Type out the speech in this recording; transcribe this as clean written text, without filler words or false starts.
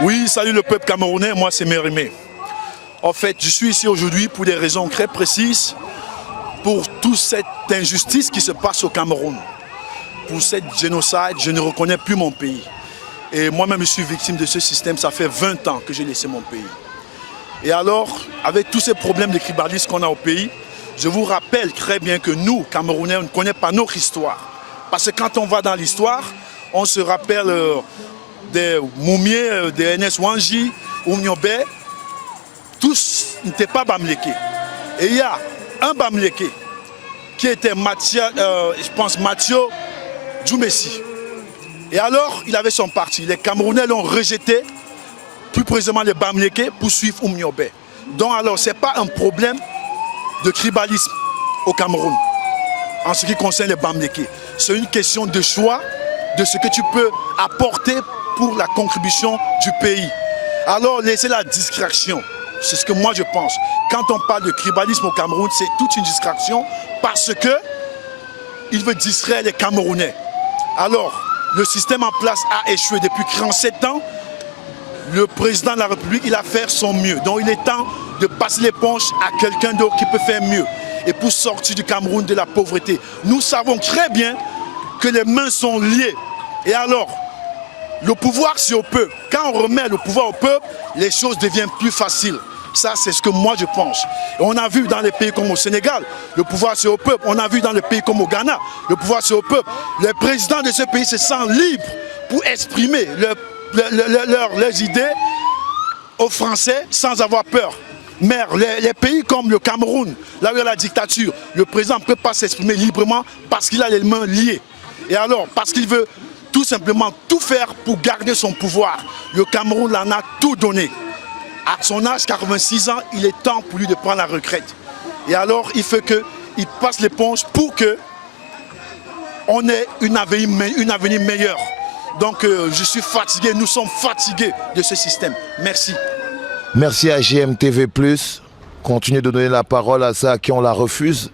Oui, salut le peuple camerounais, moi c'est Mérimée. En fait, je suis ici aujourd'hui pour des raisons très précises, pour toute cette injustice qui se passe au Cameroun. Pour cette génocide, je ne reconnais plus mon pays. Et moi-même, je suis victime de ce système, ça fait 20 ans que j'ai laissé mon pays. Et alors, avec tous ces problèmes de tribalisme qu'on a au pays, je vous rappelle très bien que nous, Camerounais, on ne connaît pas notre histoire. Parce que quand on va dans l'histoire, on se rappelle des Moumié, des Ernest Wangi, Oumniobé, tous n'étaient pas Bamléké. Et il y a un Bamléké qui était Mathieu Djoumessi. Et alors, il avait son parti. Les Camerounais l'ont rejeté, plus précisément les Bamléké, pour suivre Oumniobé. Donc alors, ce n'est pas un problème de tribalisme au Cameroun, en ce qui concerne les Bamléké. C'est une question de choix, de ce que tu peux apporter pour la contribution du pays. Alors, laissez la distraction. C'est ce que moi je pense. Quand on parle de tribalisme au Cameroun, c'est toute une distraction parce que il veut distraire les Camerounais. Alors, le système en place a échoué depuis 37 ans. Le président de la République, il a fait son mieux. Donc, il est temps de passer l'éponge à quelqu'un d'autre qui peut faire mieux. Et pour sortir du Cameroun de la pauvreté. Nous savons très bien que les mains sont liées. Et alors, le pouvoir, c'est au peuple. Quand on remet le pouvoir au peuple, les choses deviennent plus faciles. Ça, c'est ce que moi, je pense. Et on a vu dans les pays comme au Sénégal, le pouvoir, c'est au peuple. On a vu dans les pays comme au Ghana, le pouvoir, c'est au peuple. Les présidents de ce pays se sentent libres pour exprimer leurs idées aux Français sans avoir peur. Mais les pays comme le Cameroun, là où il y a la dictature, le président ne peut pas s'exprimer librement parce qu'il a les mains liées. Et alors, parce qu'il veut tout simplement tout faire pour garder son pouvoir. Le Cameroun en a tout donné. À son âge, 86 ans, il est temps pour lui de prendre la retraite. Et alors, il faut qu'il passe l'éponge pour qu'on ait une avenir meilleure. Donc, je suis fatigué, nous sommes fatigués de ce système. Merci. Merci à GMTV+. Continuez de donner la parole à ceux à qui on la refuse.